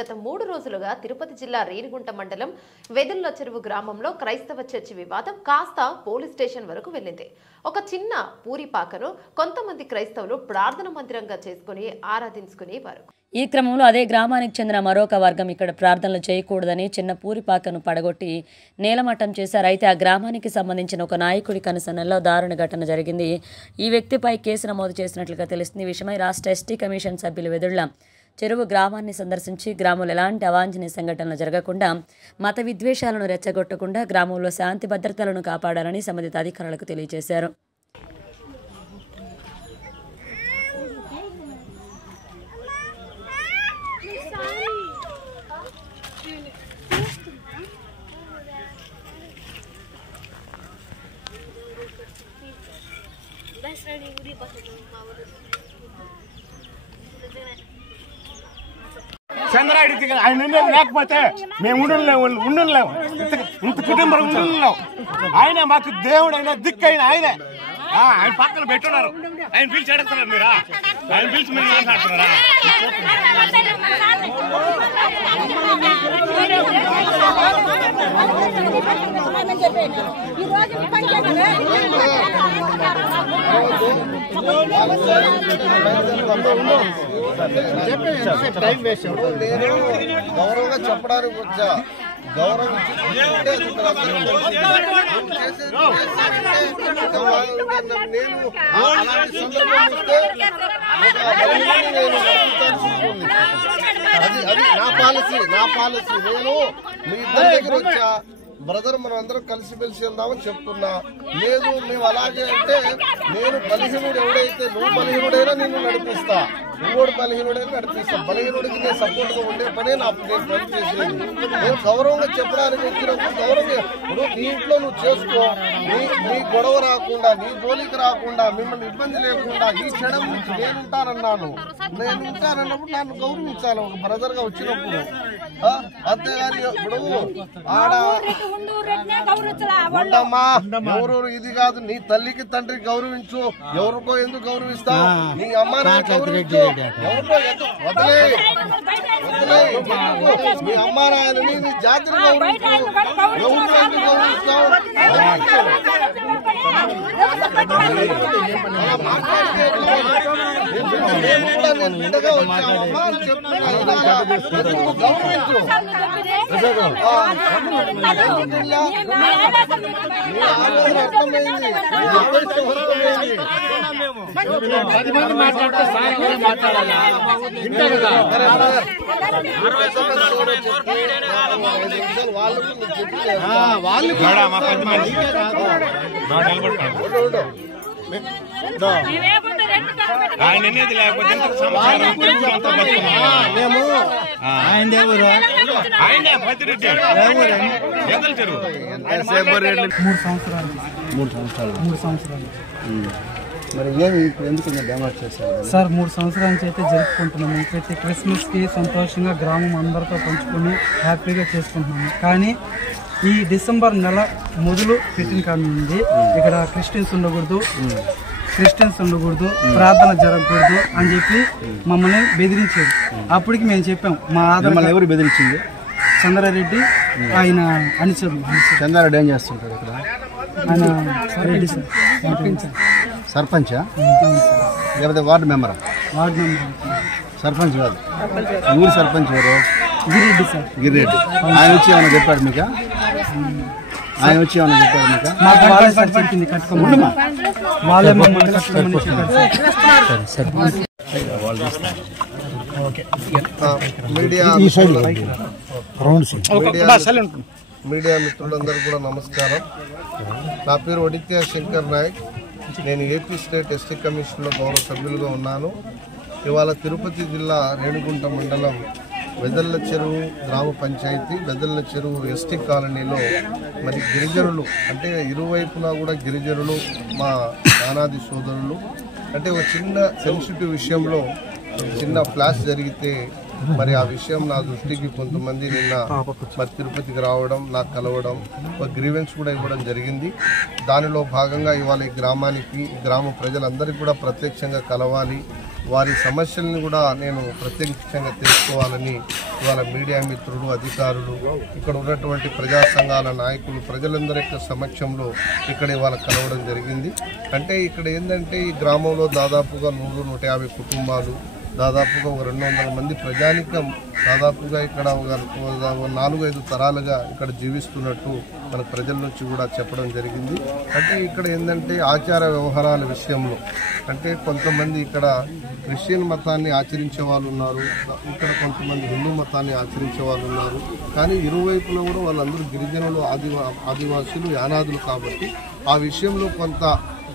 గత 3 రోజులుగా తిరుపతి జిల్లా రేణిగుంట మండలం వెదుల్ల చెరువు గ్రామంలో క్రైస్తవ చర్చి వివాదం కాస్త పోలీస్ స్టేషన్ వరకు వెళ్ళింది. ఒక చిన్న పూరిపాకను కొంతమంది క్రైస్తవులు ప్రార్థన మందిరంగా చేసుకుని ఆరాధించుకునేవారు. ఈ క్రమంలో అదే గ్రామానికి చెందిన మరొక వర్గం ఇక్కడ ప్రార్థనలు చేయకూడదని చిన్న పూరిపాకను పడగొట్టి నేలమట్టం చేశారు. అయితే ఆ గ్రామానికి సంబంధించిన ఒక నాయకుడి కనుసన్నల్లో దారుణ ఘటన జరిగింది. ఈ వ్యక్తిపై కేసు నమోదు చేసినట్లుగా తెలుస్తుంది. ఈ విషయమై రాష్ట్ర ఎస్టీ కమిషన్ సభ్యులు వెదుళ్ల చెరువు గ్రామాన్ని సందర్శించి గ్రామంలో ఎలాంటి అవాంఛనీయ సంఘటనలు జరగకుండా మత విద్వేషాలను రెచ్చగొట్టకుండా గ్రామంలో శాంతి భద్రతలను కాపాడాలని సంబంధిత అధికారులకు తెలియజేశారు. చంద్రాయుడికి ఆయన లేకపోతే మేము ఉండలేము ఇంత కుటుంబం ఉండలేము. ఆయన మాకు దేవుడు అయినా దిక్కైన ఆయనే. ఆయన పక్కన పెట్టున్నారు. ఆయన పిలిచి అడుగుతున్నారు మీరా? ఆయన పిలిచి మీరు మాట్లాడుతున్నారా? గౌరవంగా చెప్పడానికి వచ్చా. గౌరవం నేను అలాంటి సందర్భం ఇస్తే అది నా పాలసీ. నేను మీ ఇద్దరి దగ్గర వచ్చా. బ్రదర్ మనం అందరం కలిసిమెలిసి వెళ్దామని చెప్తున్నా. లేదు మేము అలాగే అంటే నేను బలహీనుడు ఎవడైతే నువ్వు బలహీనుడైనా నిన్ను నడిపిస్తా, నువ్వు బలహీనుడైనా నడిపిస్తా. బలహీనుడికి నేను సపోర్ట్ గా ఉండే పనే నేను పని చేసేది. నేను గౌరవంగా చెప్పడానికి వచ్చినప్పుడు గౌరవం ఇప్పుడు నీ ఇంట్లో నువ్వు చేసుకో. నీ గొడవ రాకుండా, నీ జోలికి రాకుండా, మిమ్మల్ని ఇబ్బంది లేకుండా ఈ క్షణం నుంచి నేను ఉంటానన్నాను. నేను ఉంటానన్నప్పుడు నన్ను గౌరవించాలి ఒక బ్రదర్ గా వచ్చినప్పుడు. అంతేగాని ఇప్పుడు ఆడ ఉండమ్మా ఎవరు ఇది కాదు. నీ తల్లికి తండ్రికి గౌరవించు. ఎవరికో ఎందుకు గౌరవిస్తావు? నీ అమ్మ నాన్న గౌరవించు. ఎవరికో వదిలే నీ అమ్మ నాన్నని నీ జాతిని గౌరవించు. ఎవరు ఎందుకు గౌరవిస్తావు? ఇండగా వచ్చామమ్మా అని చెప్తున్నా. గౌరవించు. ఆయన అనేది లేకపోతే ఆయన ఆయనే పతిరెడ్డి 3 సంవత్సరాలు మరి ఏమి ఎందుకు డ్యామేజ్ చేశారు సార్? 3 సంవత్సరాల నుంచి అయితే జరుపుకుంటున్నాము. ప్రతి క్రిస్మస్కి సంతోషంగా గ్రామం అందరితో పంచుకొని హ్యాపీగా చేసుకుంటున్నాము. కానీ ఈ డిసెంబర్ నెల మొదలు పెట్టిన కాడ నుండి ఇక్కడ క్రిస్టియన్స్ ఉండకూడదు, ప్రార్థన జరగకూడదు అని చెప్పి మమ్మల్ని బెదిరించారు. అప్పటికి మేము చెప్పాం. మా ఆధార్ ఎవరు బెదిరించింది? చంద్రారెడ్డి ఆయన అనుచరులు. చంద్రారెడ్డి ఏం చేస్తుంటారు ఇక్కడ? ఆయన రెడ్డి సార్ సర్పంచా లేకపోతే వార్డు మెంబరా? Ward member. సర్పంచ్ కాదు, ఊరు సర్పంచ్ ఎవరు? గిరిరెడ్డి సార్. గిరిరెడ్డి. ఆయన వచ్చి ఏమైనా చెప్పాడు మీకు? ఆయన వచ్చి ఏమైనా చెప్పాడు మీకు? మాకు వాళ్ళే సార్ చెప్పింది కట్టుకోమని. వాళ్ళే మమ్మల్ని కట్టుకోమని చెప్పారు సార్. మీడియా మిత్రులందరూ కూడా నమస్కారం. నా పేరు వడిత్య శంకర్ నాయక్. నేను ఏపీ స్టేట్ ఎస్టీ కమిషన్లో గౌరవ సభ్యులుగా ఉన్నాను. ఇవాళ తిరుపతి జిల్లా రేణిగుంట మండలం వెదల్ల చెరువు గ్రామ పంచాయతీ వెదల్ల చెరువు ఎస్టీ కాలనీలో మరి గిరిజనులు అంటే ఇరువైపులా కూడా గిరిజనులు మా యానాది సోదరులు అంటే ఒక చిన్న సెన్సిటివ్ విషయంలో చిన్న ఫ్లాష్ జరిగితే మరి ఆ విషయం నా దృష్టికి కొంతమంది నిన్న మరి తిరుపతికి రావడం, నాకు కలవడం, ఒక గ్రీవెన్స్ కూడా ఇవ్వడం జరిగింది. దానిలో భాగంగా ఇవాళ ఈ గ్రామానికి, గ్రామ ప్రజలందరికీ కూడా ప్రత్యక్షంగా కలవాలి, వారి సమస్యలను కూడా నేను ప్రత్యక్షంగా తెలుసుకోవాలని ఇవాళ మీడియా మిత్రులు, అధికారులు, ఇక్కడ ఉన్నటువంటి ప్రజా సంఘాల నాయకులు, ప్రజలందరి యొక్క సమక్షంలో ఇక్కడ ఇవాళ కలవడం జరిగింది. అంటే ఇక్కడ ఏంటంటే ఈ గ్రామంలో దాదాపుగా 100-150 కుటుంబాలు, దాదాపుగా ఒక 200 మంది ప్రజానికం దాదాపుగా ఇక్కడ ఒక 4-5 తరాలుగా ఇక్కడ జీవిస్తున్నట్టు మన ప్రజల నుంచి కూడా చెప్పడం జరిగింది. అంటే ఇక్కడ ఏంటంటే ఆచార వ్యవహారాల విషయంలో అంటే కొంతమంది ఇక్కడ క్రిస్టియన్ మతాన్ని ఆచరించే వాళ్ళు ఉన్నారు, ఇక్కడ కొంతమంది హిందూ మతాన్ని ఆచరించే వాళ్ళు ఉన్నారు. కానీ ఇరువైపులో కూడా వాళ్ళందరూ గిరిజనులు, ఆదివాసులు, యానాదులు కాబట్టి ఆ విషయంలో కొంత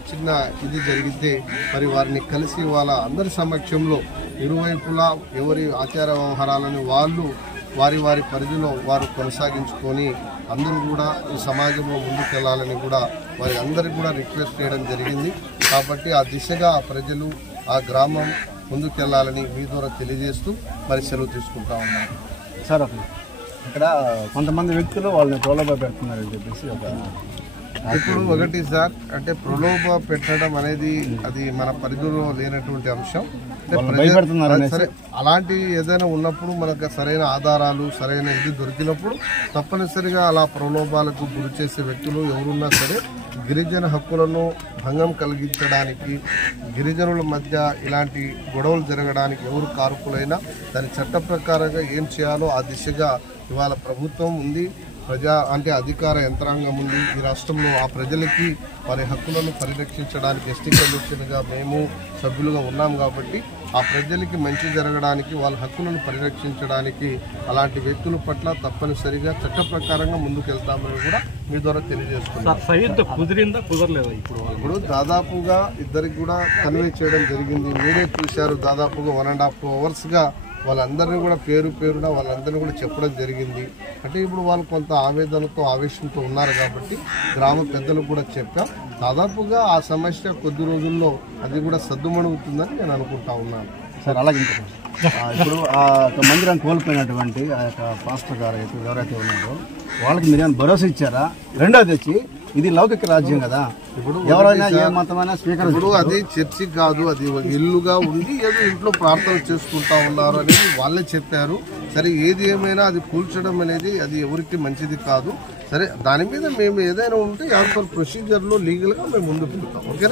చిన్న ఇది జరిగితే మరి వారిని కలిసి వాళ్ళ అందరి సమక్షంలో ఇరువైపులా ఎవరి ఆచార వ్యవహారాలను వాళ్ళు వారి పరిధిలో వారు కొనసాగించుకొని అందరూ కూడా ఈ సమాజంలో ముందుకెళ్లాలని కూడా వారి అందరికీ కూడా రిక్వెస్ట్ చేయడం జరిగింది. కాబట్టి ఆ దిశగా ఆ ప్రజలు, ఆ గ్రామం ముందుకెళ్లాలని మీ ద్వారా తెలియజేస్తూ మరి సెలవు తీసుకుంటా ఉన్నారు. సార్ ఇక్కడ కొంతమంది వ్యక్తులు వాళ్ళని ప్రలోభ పెడుతున్నారని చెప్పేసి ఇప్పుడు ఒకటి సార్, అంటే ప్రలోభ పెట్టడం అనేది అది మన పరిధిలో లేనటువంటి అంశం. సరే అలాంటి ఏదైనా ఉన్నప్పుడు మనకు సరైన ఆధారాలు, సరైన ఇది దొరికినప్పుడు తప్పనిసరిగా అలా ప్రలోభాలకు గురి చేసే వ్యక్తులు ఎవరున్నా సరే గిరిజన హక్కులను భంగం కలిగించడానికి, గిరిజనుల మధ్య ఇలాంటి గొడవలు జరగడానికి ఎవరు కారకులైనా దాని చట్ట ప్రకారంగా ఏం చేయాలో ఆ దిశగా ఇవాళ ప్రభుత్వం ఉంది, అధికార యంత్రాంగం ఉంది. ఈ రాష్ట్రంలో ఆ ప్రజలకి వారి హక్కులను పరిరక్షించడానికి ఎస్టీ కమిషన్గా మేము సభ్యులుగా ఉన్నాం కాబట్టి ఆ ప్రజలకి మంచి జరగడానికి, వాళ్ళ హక్కులను పరిరక్షించడానికి అలాంటి వ్యక్తుల పట్ల తప్పనిసరిగా చట్ట ప్రకారంగా ముందుకెళ్తామని కూడా మీ ద్వారా తెలియజేస్తున్నాం. ఇప్పుడు దాదాపుగా ఇద్దరికి కూడా కన్వే చేయడం జరిగింది. మీరే చూశారు, దాదాపుగా 1.5 అవర్స్గా వాళ్ళందరినీ కూడా పేరున వాళ్ళందరినీ కూడా చెప్పడం జరిగింది. అంటే ఇప్పుడు వాళ్ళు కొంత ఆవేదనతో, ఆవేశంతో ఉన్నారు కాబట్టి గ్రామ పెద్దలకు కూడా చెప్పాం. దాదాపుగా ఆ సమస్య కొద్ది రోజుల్లో అది కూడా సద్దుమణుగుతుందని నేను అనుకుంటా ఉన్నాను. సార్ అలాగే ఇప్పుడు ఆ మందిరం కోల్పోయినటువంటి ఆ యొక్క పాస్టర్ గారు ఎవరైతే ఉన్నారో వాళ్ళకి మీరు ఏమైనా భరోసా ఇచ్చారా? రెండోది వచ్చి ఇది లౌకిక రాజ్యం కదా, ఇప్పుడు ఎవరైనా ఏ మతమైనా ఇప్పుడు అది చర్చి కాదు, అది ఇల్లుగా ఉండి ఏదో ఇంట్లో ప్రార్థన చేసుకుంటా ఉన్నారు అనేది వాళ్ళే చెప్పారు. సరే ఏది ఏమైనా అది కూల్చడం అనేది అది ఎవరికి మంచిది కాదు. సరే దాని మీద మేము ఏదైనా ఉంటే యాజ్ పర్ ప్రొసీజర్లో లీగల్గా మేము ముందుకు వెళ్తాం. ఓకేనా?